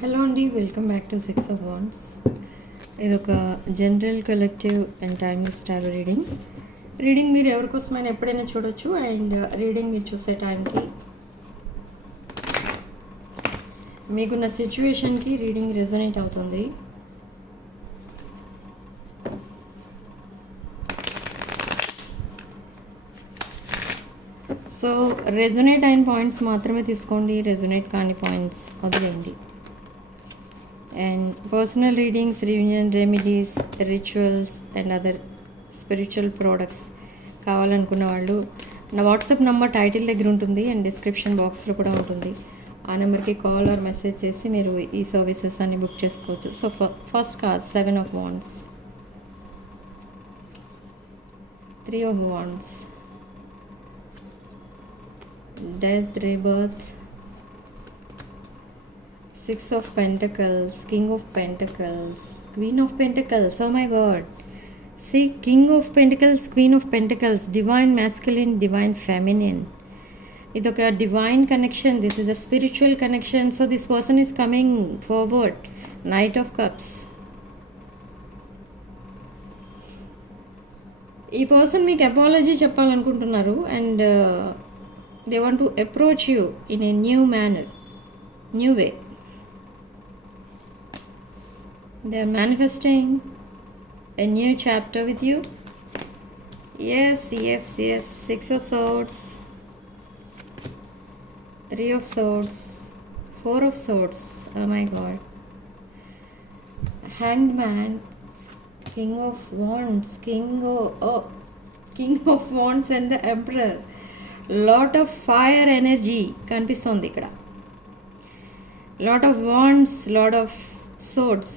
Hello అండి, welcome back to 6 of Wands. ఇది ఒక general collective and timeless tarot reading మీరు ఎవరికోసమైనా ఎప్పుడైనా చూడొచ్చు. అండ్ రీడింగ్ మీరు చూసే టైంకి మీకున్న సిచ్యువేషన్కి రీడింగ్ రెజొనేట్ అవుతుంది. సో రెజొనేట్ అయిన పాయింట్స్ మాత్రమే తీసుకోండి, రెజొనేట్ కాని పాయింట్స్ వదిలేయండి. And personal readings, revision remedies, rituals and other spiritual products కావాలనుకున్న వాళ్ళు నా వాట్సాప్ నెంబర్ టైటిల్ దగ్గర ఉంటుంది అండ్ డిస్క్రిప్షన్ బాక్స్లో కూడా ఉంటుంది. ఆ నెంబర్కి కాల్ ఆర్ మెసేజ్ చేసి మీరు ఈ సర్వీసెస్ అన్ని బుక్ చేసుకోవచ్చు. So first card 7 of Wands, 3 of Wands, death, rebirth, 6 of Pentacles, King of Pentacles, Queen of Pentacles. Oh my God. See, King of Pentacles, Queen of Pentacles, divine masculine, divine feminine. It's a divine connection. This is a spiritual connection. So this person is coming forward. Knight of Cups. ఈ person మీకు apology చెప్పాలనుకుంటున్నారు and they want to approach you in a new manner, new way. They are manifesting a new chapter with you. Yes. 6 of Swords, 3 of Swords, 4 of Swords. Oh my God. Hanged Man, King of Wands, King of Wands and the Emperor. Lot of fire energy కనిపిస్తుంది ఇక్కడ. Lot of wands, lot of swords.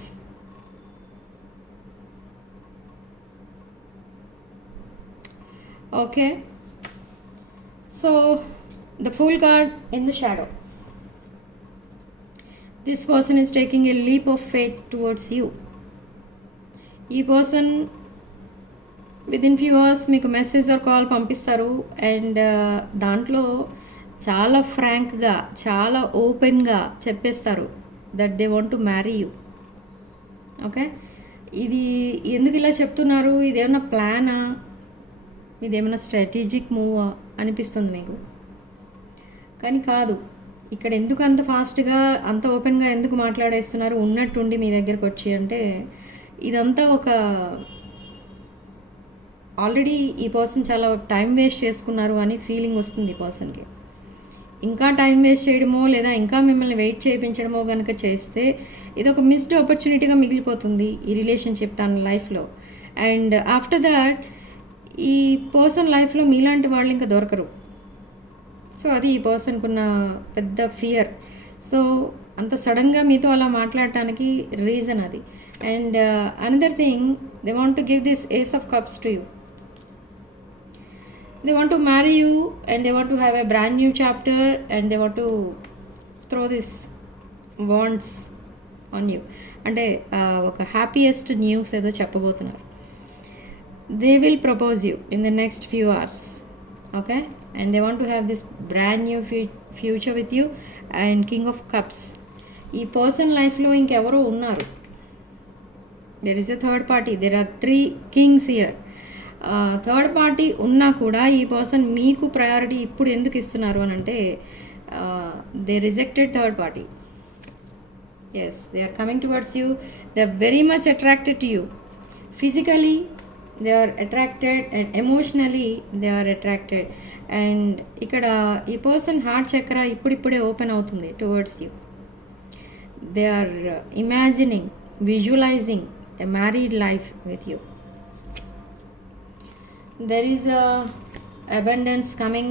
Okay, so the Fool card in the shadow. This person is taking a leap of faith towards you. ఈ person within few hours మీకు message or call పంపిస్తారు and దాంట్లో చాలా ఫ్రాంక్గా, చాలా ఓపెన్గా చెప్పేస్తారు that they want to marry you. Okay, ఇది ఎందుకు ఇలా చెప్తున్నారు? ఇదేమన్నా ప్లానా, ఇదేమైనా స్ట్రాటజిక్ మూవా అనిపిస్తుంది మీకు, కానీ కాదు. ఇక్కడ ఎందుకు అంత ఫాస్ట్గా, అంత ఓపెన్గా ఎందుకు మాట్లాడేస్తున్నారు ఉన్నట్టుండి మీ దగ్గరకు వచ్చి అంటే, ఇదంతా ఒక ఆల్రెడీ ఈ పర్సన్ చాలా టైం వేస్ట్ చేసుకున్నారు అని ఫీలింగ్ వస్తుంది ఈ పర్సన్కి. ఇంకా టైం వేస్ట్ చేయడమో లేదా ఇంకా మిమ్మల్ని వెయిట్ చేయించడమో కనుక చేస్తే ఇది ఒక మిస్డ్ ఆపర్చునిటీగా మిగిలిపోతుంది ఈ రిలేషన్షిప్ తన లైఫ్లో. అండ్ ఆఫ్టర్ దాట్ ఈ పర్సన్ లైఫ్లో మీలాంటి వాళ్ళు ఇంకా దొరకరు. సో అది ఈ పర్సన్కి ఉన్న పెద్ద ఫియర్. సో అంత సడన్గా మీతో అలా మాట్లాడటానికి రీజన్ అది. And another thing, they want to give this ace of cups to you. They want to marry you and they want to have a brand new chapter and they want to throw this wands on you. అంటే ఒక happiest news ఏదో చెప్పబోతున్నారు. They will propose you in the next few hours. Okay, and they want to have this brand new future with you. And King of Cups, ఈ person లైఫ్లో ఇంకెవరో ఉన్నారు. There is a third party. There are 3 kings here. Third party ఉన్నా కూడా ఈ person మీకు priority ఇప్పుడు ఎందుకు ఇస్తున్నారు అని అంటే, they rejected third party. Yes, they are coming towards you. They are very much attracted to you. Physically they are attracted and emotionally they are attracted. And ఇక్కడ ఈ పర్సన్ హార్ట్ చక్ర ఇప్పుడిప్పుడే open అవుతుంది towards you. They are imagining, visualizing a married life with you. There is a abundance coming,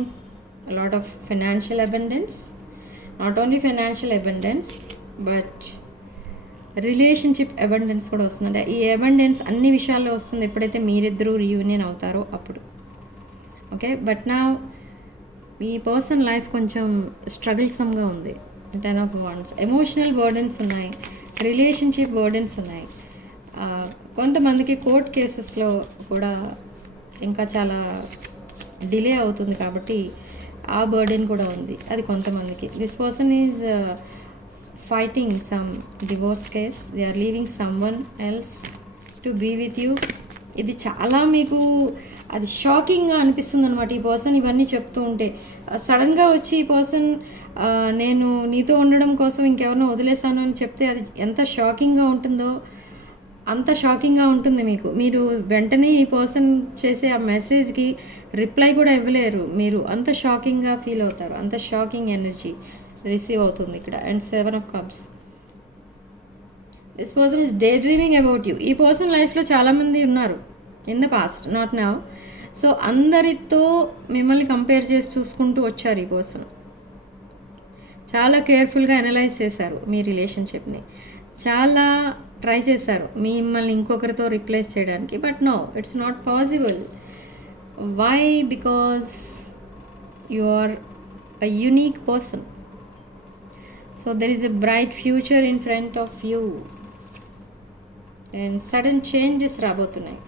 a lot of financial abundance. Not only financial abundance, but relationship abundance కూడా వస్తుంది. ఈ abundance అన్ని విషయాల్లో వస్తుంది ఎప్పుడైతే మీరిద్దరూ రీయూనియన్ అవుతారో అప్పుడు. ఓకే, బట్ నా ఈ పర్సన్ లైఫ్ కొంచెం స్ట్రగుల్సమ్గా ఉంది. 10 of Wands, ఎమోషనల్ బర్డెన్స్ ఉన్నాయి, రిలేషన్షిప్ బర్డెన్స్ ఉన్నాయి. కొంతమందికి కోర్ట్ కేసెస్లో కూడా ఇంకా చాలా డిలే అవుతుంది కాబట్టి ఆ బర్డెన్ కూడా ఉంది, అది కొంతమందికి. This person is fighting some divorce case. They are leaving someone else to be with you. ఇది చాలా మీకు అది షాకింగ్గా అనిపిస్తుంది అనమాట. ఈ పర్సన్ ఇవన్నీ చెప్తూ ఉంటే సడన్గా వచ్చి ఈ పర్సన్ నేను నీతో ఉండడం కోసం ఇంకెవరినో వదిలేసాను అని చెప్తే అది ఎంత షాకింగ్గా ఉంటుందో అంత షాకింగ్గా ఉంటుంది మీకు. మీరు వెంటనే ఈ పర్సన్ చేసే ఆ మెసేజ్కి రిప్లై కూడా ఇవ్వలేరు. మీరు అంత షాకింగ్గా ఫీల్ అవుతారు. అంత షాకింగ్ ఎనర్జీ రిసీవ్ అవుతుంది ఇక్కడ. And 7 of Cups. This person is day dreaming about you. ఈ పర్సన్ లైఫ్లో చాలామంది ఉన్నారు in the past, not now. So అందరితో మిమ్మల్ని కంపేర్ చేసి చూసుకుంటూ వచ్చారు ఈ పర్సన్. చాలా కేర్ఫుల్గా అనలైజ్ చేశారు మీ రిలేషన్షిప్ని. చాలా ట్రై చేశారు మిమ్మల్ని ఇంకొకరితో రిప్లేస్ చేయడానికి. But no, it's not possible. Why? Because you are a unique person. So there is a bright future in front of you. And sudden changes రాబోతున్నాయి.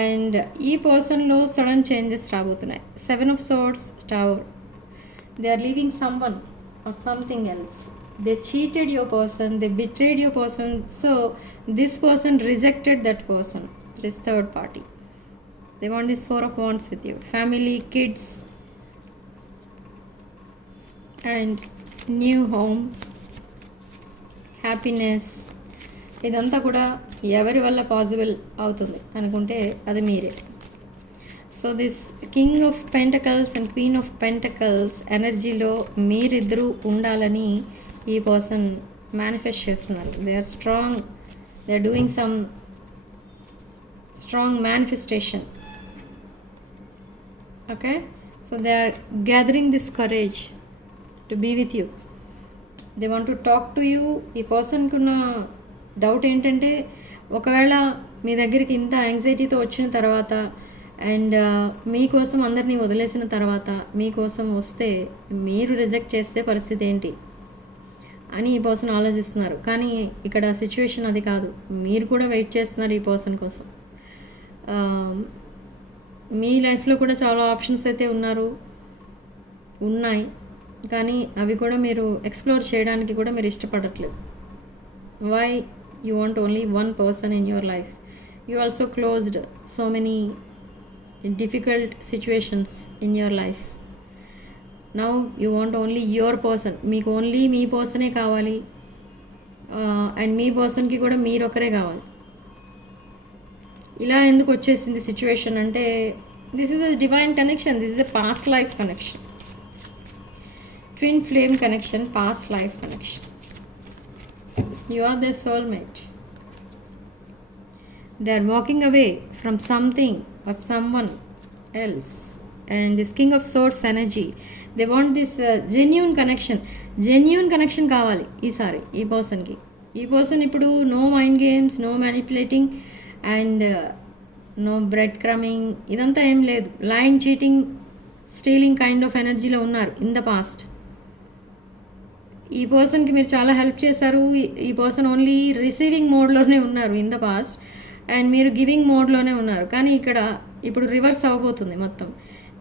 అండ్ ఈ పర్సన్లో సడన్ చేంజెస్ రాబోతున్నాయి. 7 of Swords, Tower. They are leaving someone or something else. They cheated your person, they betrayed your person. So this person rejected that person. It is third party. They want this 4 of Wands with you. Family, kids, and new home, happiness. ఇదంతా కూడా ఎవరి వల్ల possible అవుతుంది అనుకుంటే అది మీరే. So this king of pentacles and queen of pentacles ఎనర్జీలో మీరిద్దరూ ఉండాలని ఈ పర్సన్ మేనిఫెస్ట్ చేస్తున్నారు. They are strong, they are doing some strong manifestation. Okay, so they are gathering this courage to be with you. They want to talk to you. ఈ పర్సన్కి ఉన్న doubt ఏంటంటే, ఒకవేళ మీ దగ్గరికి ఇంత యాంగ్జైటీతో వచ్చిన తర్వాత అండ్ మీకోసం అందరినీ వదిలేసిన తర్వాత మీకోసం వస్తే మీరు రిజెక్ట్ చేస్తే పరిస్థితి ఏంటి అని ఈ పర్సన్ ఆలోచిస్తున్నారు. కానీ ఇక్కడ సిచ్యువేషన్ అది కాదు. మీరు కూడా వెయిట్ చేస్తున్నారు ఈ పర్సన్ కోసం. మీ లైఫ్లో కూడా చాలా ఆప్షన్స్ అయితే ఉన్నాయి, కానీ అవి కూడా మీరు ఎక్స్ప్లోర్ చేయడానికి కూడా మీరు ఇష్టపడట్లేదు. Why? You want only one person in your life. You also closed so many difficult situations in your life. Now you want only your person. మీకు ఓన్లీ మీ పర్సనే కావాలి. అండ్ మీ పర్సన్కి కూడా మీరు ఒకరే కావాలి. ఇలా ఎందుకు వచ్చేసింది సిచ్యువేషన్ అంటే, this is a divine connection. This is a past life connection, twin flame connection, past life connection. You are their soulmate. They are walking away from something or someone else. And this King of Swords energy, they want this genuine connection. Genuine connection కావాలి ఈసారి ఈ పర్సన్కి. ఈ person ఇప్పుడు no mind games, no manipulating and no breadcrumbing, ఇదంతా ఏం లేదు. Lying, cheating, stealing kind of ఎనర్జీలో ఉన్నారు ఇన్ ద పాస్ట్. ఈ పర్సన్కి మీరు చాలా హెల్ప్ చేశారు. ఈ పర్సన్ ఓన్లీ రిసీవింగ్ మోడ్లోనే ఉన్నారు ఇన్ ద పాస్ట్, అండ్ మీరు గివింగ్ మోడ్లోనే ఉన్నారు. కానీ ఇక్కడ ఇప్పుడు రివర్స్ అవ్వబోతుంది మొత్తం.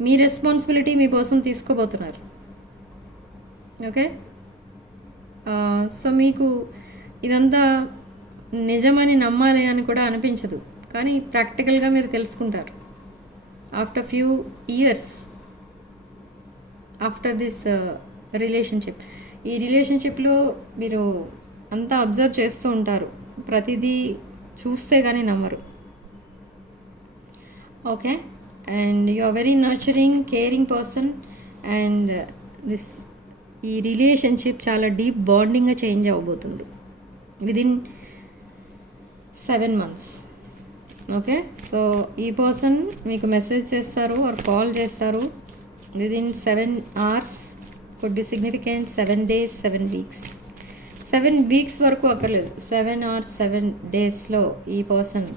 మీ రెస్పాన్సిబిలిటీ మీ పర్సన్ తీసుకోబోతున్నారు. ఓకే, సో మీకు ఇదంతా నిజమని నమ్మాలి అని కూడా అనిపించదు, కానీ ప్రాక్టికల్గా మీరు తెలుసుకుంటారు after few years after this relationship. ఈ రిలేషన్షిప్లో మీరు అంతా అబ్జర్వ్ చేస్తూ ఉంటారు, ప్రతిదీ చూస్తే కానీ నమ్మరు. Okay, and you are very nurturing, caring person. And ఈ రిలేషన్షిప్ చాలా డీప్ బాండింగ్గా చేంజ్ అవ్వబోతుంది విదిన్ 7 months. ఓకే, సో ఈ పర్సన్ మీకు మెసేజ్ చేస్తారు ఆర్ కాల్ చేస్తారు within 7 hours. Could be significant 7 days, 7 weeks. 7 weeks వరకు అక్కర్లేదు, 7 or 7 daysలో ఈ పర్సన్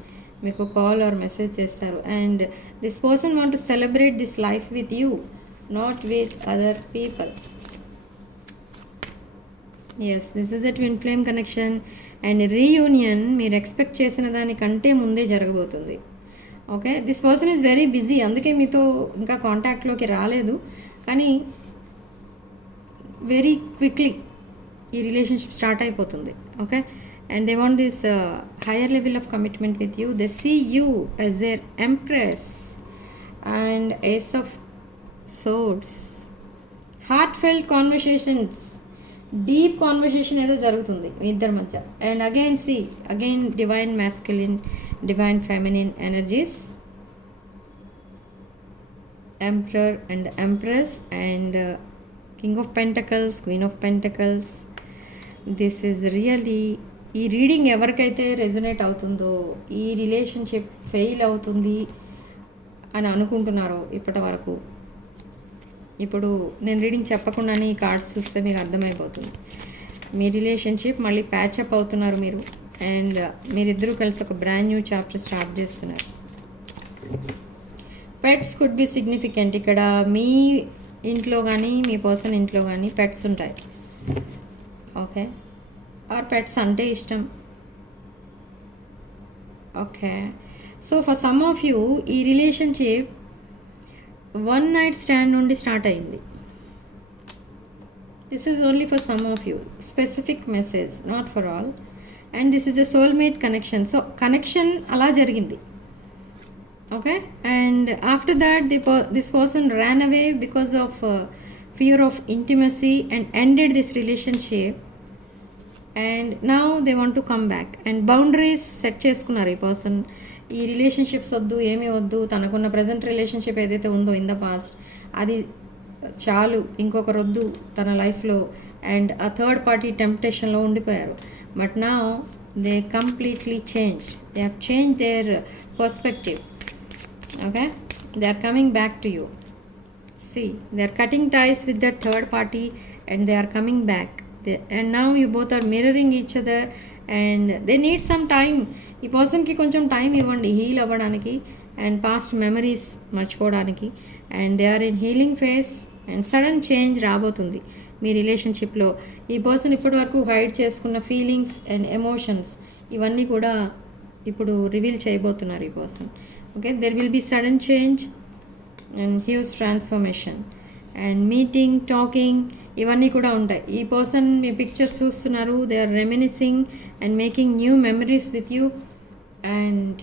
మీకు కాల్ ఆర్ మెసేజ్ చేస్తారు. And this person want to celebrate this life with you, not with other people. Yes, this is a twin flame connection. And reunion మీరు expect చేసిన దానికంటే ముందే జరగబోతుంది. Okay, this person is very busy, అందుకే మీతో ఇంకా కాంటాక్ట్లోకి రాలేదు. కానీ వెరీ క్విక్లీ ఈ రిలేషన్షిప్ స్టార్ట్ అయిపోతుంది. Okay, and they want this higher level of commitment with you. They see you as there empress and ace of swords. Heart felt conversations, deep conversation ఏదో జరుగుతుంది మీ ఇద్దరి మధ్య. And again divine masculine, divine feminine energies, emperor and empress and king of pentacles, queen of pentacles. This is really, ఈ reading ఎవరికైతే resonate అవుతుందో, ఈ relationship fail అవుతుంది అని అనుకుంటున్నారో ఇప్పటి వరకు, ఇప్పుడు నేను రీడింగ్ చెప్పకుండానే ఈ కార్డ్స్ చూస్తే మీకు అర్థమైపోతుంది. మీ రిలేషన్షిప్ మళ్ళీ ప్యాచప్ అవుతున్నారు మీరు, అండ్ మీరిద్దరూ కలిసి ఒక బ్రాండ్ న్యూ చాప్టర్ స్టార్ట్ చేస్తున్నారు. Pets could be significant. ఇక్కడ మీ ఇంట్లో కానీ మీ పర్సన్ ఇంట్లో కానీ పెట్స్ ఉంటాయి. ఓకే, ఆర్ పెట్స్ అంటే ఇష్టం. Okay, so for some of you ఈ రిలేషన్షిప్ వన్ నైట్ స్టాండ్ నుండి స్టార్ట్ అయింది. This is only for some of you, specific message, not for all. And this is a soulmate connection. So connection అలా జరిగింది. Okay, and after that this person ran away because of fear of intimacy and ended this relationship, and now they want to come back and boundaries set చేసుకున్నారు ఈ person. ఈ relationships వద్దు, ఏమీ వద్దు, తనకున్న present relationship ఏదైతే ఉందో in the past అది చాలు, ఇంకొకరు వద్దు తన లైఫ్లో, అండ్ ఆ థర్డ్ పార్టీ టెంప్టేషన్లో ఉండిపోయారు. But now they completely change, they have change their perspective. Okay, they are coming back to you. See, they are cutting ties with that third party and they are coming back. And now you both are mirroring each other and they need some time. ఈ పర్సన్కి కొంచెం time ఇవ్వండి heal అవ్వడానికి and past memories మర్చిపోవడానికి. And they are in healing phase and sudden change రాబోతుంది మీ రిలేషన్షిప్లో. ఈ పర్సన్ ఇప్పటి వరకు హైడ్ చేసుకున్న ఫీలింగ్స్ అండ్ ఎమోషన్స్ ఇవన్నీ కూడా ఇప్పుడు రివీల్ చేయబోతున్నారు ఈ person. Okay, there will be sudden change and huge transformation and meeting, talking ఇవన్నీ కూడా ఉంటాయి. ఈ పర్సన్ మీ పిక్చర్స్ చూస్తున్నారు, they are reminiscing and making new memories with you. And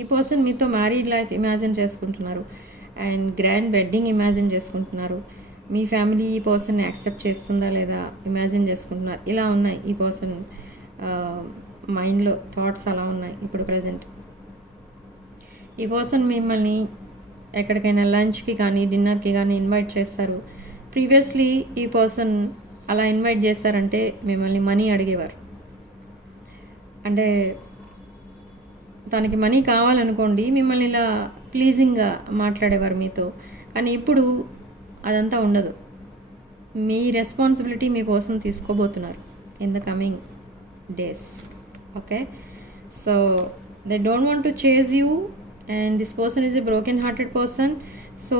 ఈ పర్సన్ మీతో మ్యారీడ్ లైఫ్ ఇమాజిన్ చేసుకుంటున్నారు అండ్ గ్రాండ్ వెడ్డింగ్ ఇమాజిన్ చేసుకుంటున్నారు. మీ ఫ్యామిలీ ఈ పర్సన్ని యాక్సెప్ట్ చేస్తుందా లేదా ఇమాజిన్ చేసుకుంటున్నారు. ఇలా ఉన్నాయి ఈ పర్సన్ మైండ్లో థాట్స్ అలా ఉన్నాయి ఇప్పుడు ప్రజెంట్. ఈ పర్సన్ మిమ్మల్ని ఎక్కడికైనా లంచ్కి కానీ డిన్నర్కి కానీ ఇన్వైట్ చేస్తారు. ప్రీవియస్లీ ఈ పర్సన్ అలా ఇన్వైట్ చేస్తారంటే మిమ్మల్ని మనీ అడిగేవారు. అంటే తనకి మనీ కావాలనుకోండి, మిమ్మల్ని ఇలా ప్లీజింగ్గా మాట్లాడేవారు మీతో. కానీ ఇప్పుడు అదంతా ఉండదు. మీ రెస్పాన్సిబిలిటీ మీ పర్సన్ తీసుకోబోతున్నారు in the coming days. Okay, so they don't want to chase you and this person is a broken hearted person. So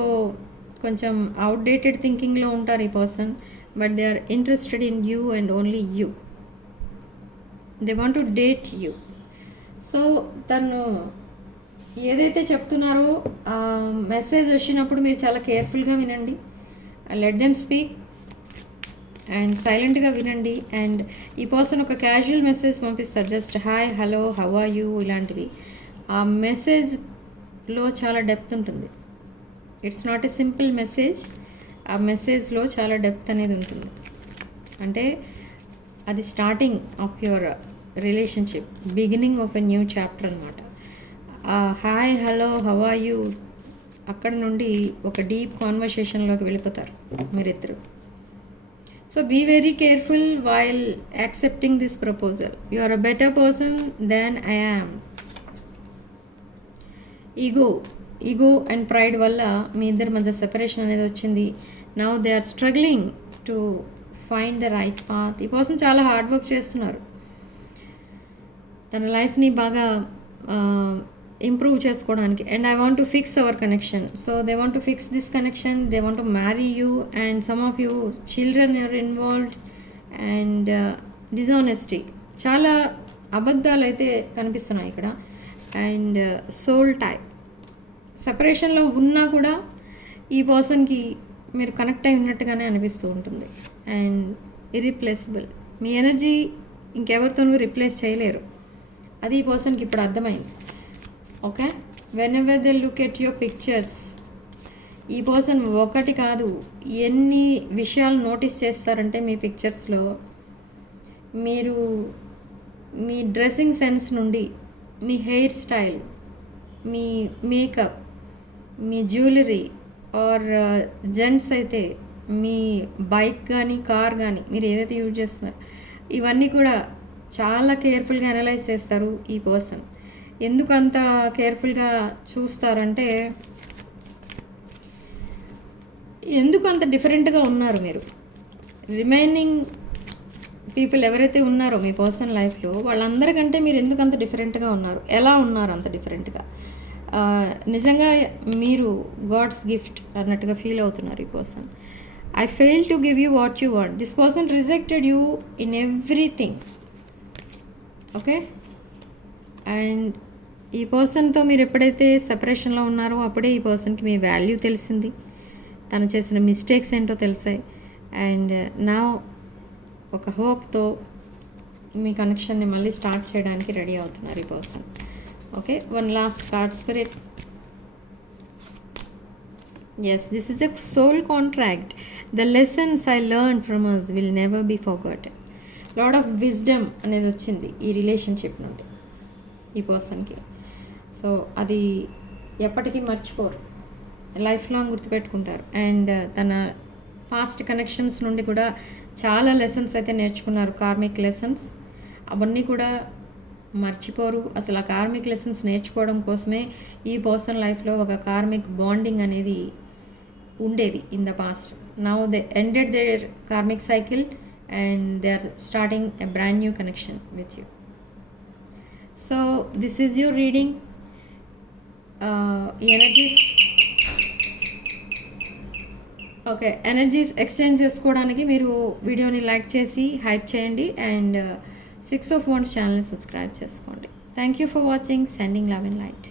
కొంచెం అవుట్డేటెడ్ థింకింగ్లో ఉంటారు ఈ person, but they are interested in you and only you. They want to date you. So తను ఏదైతే చెప్తున్నారో message వచ్చినప్పుడు మీరు చాలా కేర్ఫుల్గా వినండి. లెట్ దెమ్ స్పీక్ అండ్ సైలెంట్గా వినండి. అండ్ ఈ పర్సన్ ఒక క్యాజువల్ మెసేజ్ పంపిస్తారు, just hi, hello, how are you ఇలాంటివి. ఆ మెసేజ్లో చాలా డెప్త్ ఉంటుంది. It's not a simple message. ఆ మెసేజ్లో చాలా డెప్త్ అనేది ఉంటుంది. అంటే అది starting of your relationship, beginning of a new chapter అనమాట. Hi, hello, how are you అక్కడ నుండి ఒక డీప్ కాన్వర్సేషన్లోకి వెళ్ళిపోతారు మీరిద్దరు. So be very careful while accepting this proposal. You are a better person than I yam. Ego and pride వల్ల మీ ఇద్దరి మధ్య సెపరేషన్ అనేది వచ్చింది. Now they are struggling to find the right path. ఈ పర్సన్ చాలా హార్డ్ వర్క్ చేస్తున్నారు తన లైఫ్ని బాగా ఇంప్రూవ్ చేసుకోవడానికి. And I want to fix our connection. So they want to fix this connection. They want to marry you and some of you children are involved and dishonesty. చాలా అబద్ధాలు అయితే కనిపిస్తున్నాయి ఇక్కడ. అండ్ సోల్ టై. సెపరేషన్లో ఉన్నా కూడా ఈ పర్సన్కి మీరు కనెక్ట్ అయి ఉన్నట్టుగానే అనిపిస్తూ ఉంటుంది. And irreplaceable. మీ ఎనర్జీ ఇంకెవరితోనూ రిప్లేస్ చేయలేరు. అది ఈ పర్సన్కి ఇప్పుడు అర్థమైంది. Okay, whenever they look at your pictures, ఈ పర్సన్ ఒకటి కాదు ఎన్ని విషయాలు నోటీస్ చేస్తారంటే మీ పిక్చర్స్లో, మీరు మీ డ్రెస్సింగ్ సెన్స్ నుండి, మీ హెయిర్ స్టైల్, మీ మేకప్, మీ జ్యువెలరీ, ఆర్ జెంట్స్ అయితే మీ బైక్ కానీ కార్ కానీ మీరు ఏదైతే యూజ్ చేస్తున్నారు ఇవన్నీ కూడా చాలా కేర్ఫుల్గా అనలైజ్ చేస్తారు ఈ పర్సన్. ఎందుకు అంత కేర్ఫుల్గా చూస్తారంటే, ఎందుకు అంత డిఫరెంట్గా ఉన్నారు మీరు. రిమైనింగ్ పీపుల్ ఎవరైతే ఉన్నారో మీ పర్సనల్ లైఫ్లో వాళ్ళందరికంటే మీరు ఎందుకు అంత డిఫరెంట్గా ఉన్నారు, ఎలా ఉన్నారు అంత డిఫరెంట్గా. నిజంగా మీరు గాడ్స్ గిఫ్ట్ అన్నట్టుగా ఫీల్ అవుతున్నారు ఈ person. I fail to give you what you want. This person rejected you in everything. Okay, and ఈ పర్సన్తో మీరు ఎప్పుడైతే సెపరేషన్లో ఉన్నారో అప్పుడే ఈ పర్సన్కి మీ వాల్యూ తెలిసింది, తను చేసిన మిస్టేక్స్ ఏంటో తెలిసాయి. అండ్ నా ఒక హోప్తో మీ కనెక్షన్ని మళ్ళీ స్టార్ట్ చేయడానికి రెడీ అవుతున్నారు ఈ person. Okay, one last card spirit. Yes, this is a soul contract. The lessons I learn from us will never be forgotten. Lot of wisdom అనేది వచ్చింది ఈ రిలేషన్షిప్ నుండి ఈ పర్సన్కి. సో అది ఎప్పటికీ మర్చిపోరు, లైఫ్ లాంగ్ గుర్తుపెట్టుకుంటారు. అండ్ తన పాస్ట్ కనెక్షన్స్ నుండి కూడా చాలా లెసన్స్ అయితే నేర్చుకున్నారు, కార్మిక్ లెసన్స్. అవన్నీ కూడా మర్చిపోరు. అసలు ఆ కార్మిక్ లెసన్స్ నేర్చుకోవడం కోసమే ఈ పర్సన్ లైఫ్లో ఒక కార్మిక్ బాండింగ్ అనేది ఉండేది in the past. Now they ended their karmic cycle and they are starting a brand new connection with you. So this is your reading. Energies, okay, energies exchange చేసుకోవడానికి మీరు వీడియోని like చేసి hype చేయండి and 6 of Wands ఛానల్ని subscribe చేసుకోండి. Thank you for watching. Sending love and light.